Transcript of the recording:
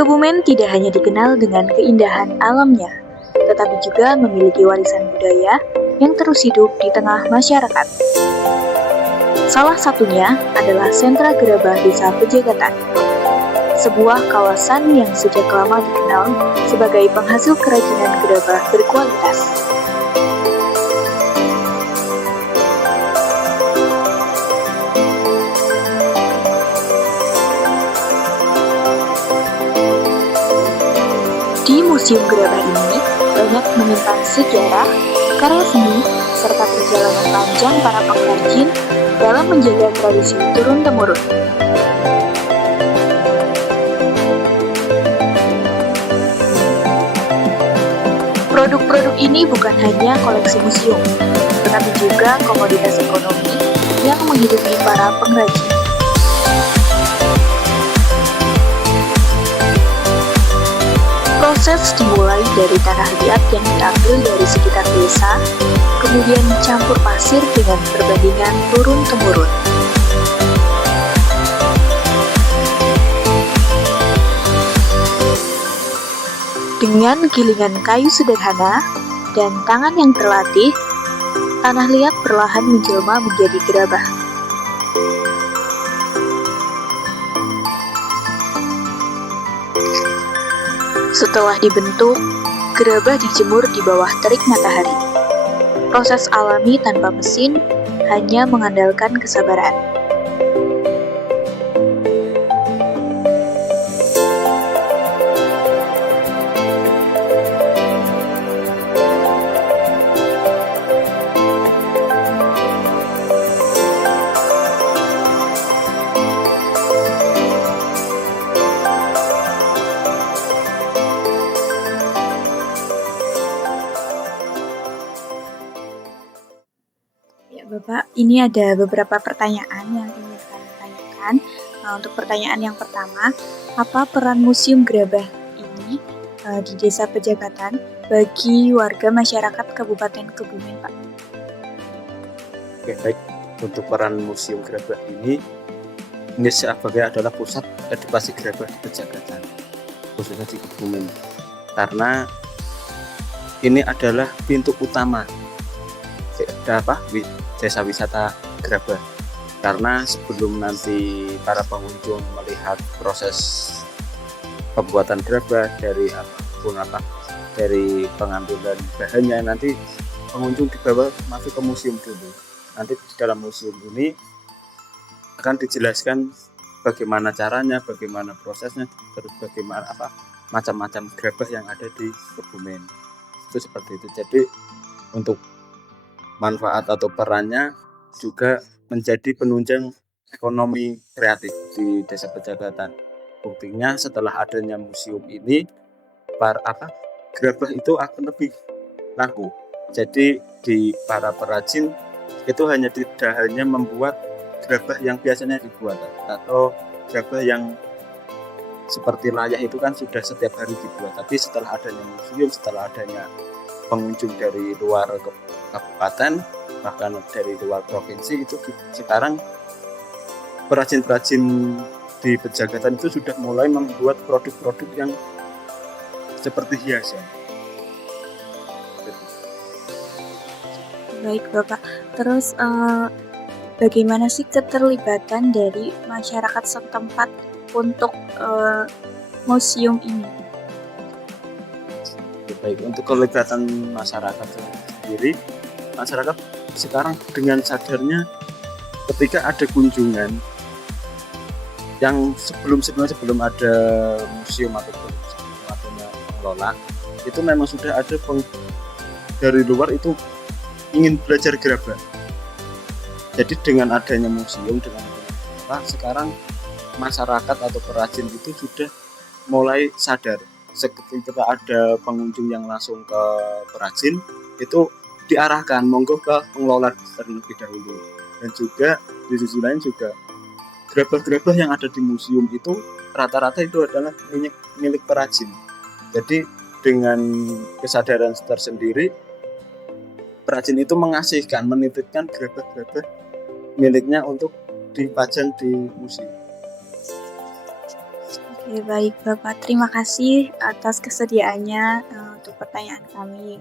Kebumen tidak hanya dikenal dengan keindahan alamnya, tetapi juga memiliki warisan budaya yang terus hidup di tengah masyarakat. Salah satunya adalah Sentra Gerabah Desa Pejagatan, sebuah kawasan yang sejak lama dikenal sebagai penghasil kerajinan gerabah berkualitas. Di Museum Gerabah ini banyak menyimpan sejarah, karya seni, serta perjalanan panjang para pengrajin dalam menjaga tradisi turun-temurun. Produk-produk ini bukan hanya koleksi museum, tetapi juga komoditas ekonomi yang menghidupi para pengrajin. Proses dimulai dari tanah liat yang diambil dari sekitar desa, kemudian dicampur pasir dengan perbandingan turun-temurun. Dengan gilingan kayu sederhana dan tangan yang terlatih, tanah liat perlahan menjelma menjadi gerabah. Setelah dibentuk, gerabah dijemur di bawah terik matahari. Proses alami tanpa mesin, hanya mengandalkan kesabaran. Bapak, ini ada beberapa pertanyaan yang ingin kami tanyakan. Untuk pertanyaan yang pertama, apa peran Museum Gerabah ini di Desa Pejagatan bagi warga masyarakat Kabupaten Kebumen, Pak? Oke, baik. Untuk peran Museum Gerabah ini sebagai adalah pusat edukasi gerabah di Pejagatan, khususnya di Kebumen. Karena ini adalah pintu utama desa wisata gerabah, karena sebelum nanti para pengunjung melihat proses pembuatan gerabah dari dari pengambilan bahannya, nanti pengunjung dibawa masuk ke museum dulu. Nanti di dalam museum ini akan dijelaskan bagaimana caranya, bagaimana prosesnya, terus bagaimana macam-macam gerabah yang ada di Kebumen. Itu seperti itu. Jadi untuk manfaat atau perannya juga menjadi penunjang ekonomi kreatif di Desa Pejagatan. Buktinya setelah adanya museum ini, gerabah itu akan lebih laku. Jadi di para perajin itu tidak hanya membuat gerabah yang biasanya dibuat, atau gerabah yang seperti layak itu kan sudah setiap hari dibuat. Tapi setelah adanya museum, setelah adanya pengunjung dari luar kabupaten, bahkan dari luar provinsi, itu sekarang perajin-perajin di Pejagatan itu sudah mulai membuat produk-produk yang seperti hiasan. Baik Bapak, terus bagaimana sih keterlibatan dari masyarakat setempat untuk museum ini? Baik, untuk keterlibatan masyarakat sendiri, masyarakat sekarang dengan sadarnya ketika ada kunjungan yang sebelum ada museum ataupun sebelum adanya pengelola, itu memang sudah ada dari luar itu ingin belajar gerabah. Jadi dengan adanya museum, sekarang masyarakat atau perajin itu sudah mulai sadar. Ketika ada pengunjung yang langsung ke perajin, itu diarahkan monggo ke pengelola terlebih dahulu. Dan juga di sisi lain juga gerabah-gerabah yang ada di museum itu rata-rata itu adalah milik perajin. Jadi dengan kesadaran tersendiri, perajin itu mengasihkan, menitipkan gerabah-gerabah miliknya untuk dipajang di museum. Oke, baik Bapak. Terima kasih atas kesediaannya untuk pertanyaan kami.